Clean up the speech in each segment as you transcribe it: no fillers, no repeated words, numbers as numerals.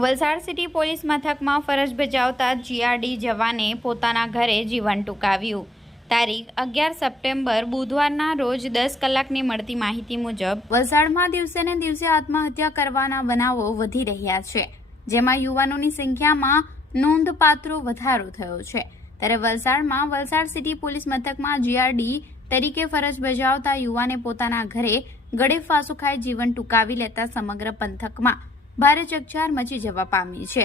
Valsad city police મથકમાં ફરજ બજાવતા જીઆરડી જવાને પોતાના ઘરે જીવન ટૂંકાવ્યું। તારીખ 11 સપ્ટેમ્બર બુધવારના રોજ 10 કલાકની મળતી માહિતી મુજબ વલસાડમાં દિવસે ને દિવસે આત્મહત્યા કરવાના બનાવો વધી રહ્યા છે, જેમાં યુવાનોની સંખ્યામાં નોંધપાત્ર વધારો થયો છે। ત્યારે વલસાડમાં વલસાડ સિટી પોલીસ મથકમાં જીઆરડી તરીકે ફરજ બજાવતા યુવાને પોતાના ઘરે ગળે ફાંસો ખાઈ જીવન ટૂંકાવી લેતા સમગ્ર પંથકમાં ભારે ચકચાર મચી જવા પામી છે।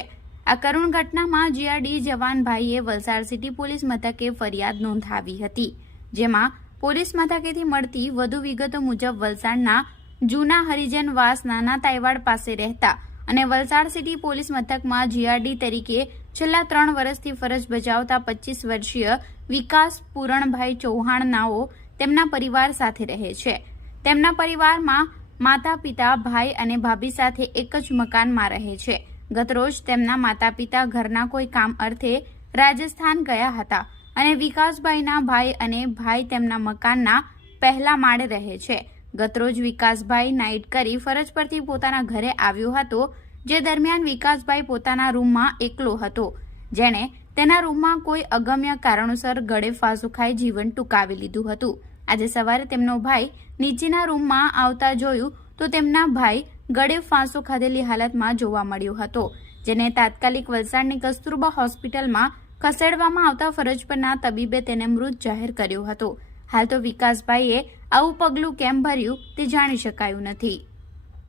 આ કરુણ ઘટનામાં જીઆરડી જવાન ભાઈએ વલસાડ સિટી પોલીસ મથકે ફરિયાદ નોંધાવી હતી, જેમાં પોલીસ મથકેથી મળતી વધુ વિગતો મુજબ વલસાડના જૂના હરિજનવાસ નાના તાઇવાડ પાસે રહેતા અને વલસાડ સિટી પોલીસ મથકમાં જીઆરડી તરીકે છેલ્લા 3 વર્ષથી ફરજ બજાવતા 25 વર્ષીય વિકાસ પૂરણભાઈ ચૌહાણ નાઓ તેમના પરિવાર સાથે રહે છે। તેમના પરિવારમાં માતા પિતા ભાઈ અને ભાભી સાથે એક જ મકાનમાં રહે છે। ગતરોજ તેમના માતા પિતા ઘરના કોઈ કામ અર્થે રાજસ્થાન ગયા હતા અને વિકાસભાઈના ભાઈ અને ભાઈ તેમના મકાનના પહેલા માળે રહે છે। ગતરોજ વિકાસભાઈ નાઇટ કરી ફરજ પરથી પોતાના ઘરે આવ્યો હતો, જે દરમિયાન વિકાસભાઈ પોતાના રૂમમાં એકલો હતો, જેણે તેના રૂમમાં કોઈ અગમ્ય કારણોસર ગળે ફાંસો ખાઈ જીવન ટૂંકાવી લીધું હતું। આજે સવારે તેમનો ભાઈ નીચેના રૂમમાં આવતા જોયું તો તેમના ભાઈ ગળે ફાંસો ખાધેલી હાલતમાં જોવા મળ્યો હતો, જેને તાત્કાલિક વલસાડની કસ્તુરબા હોસ્પિટલમાં ખસેડવામાં આવતા ફરજ પરના તબીબે તેને મૃત જાહેર કર્યો હતો। હાલ તો વિકાસભાઈએ આવું પગલું કેમ ભર્યું તે જાણી શકાયું નથી।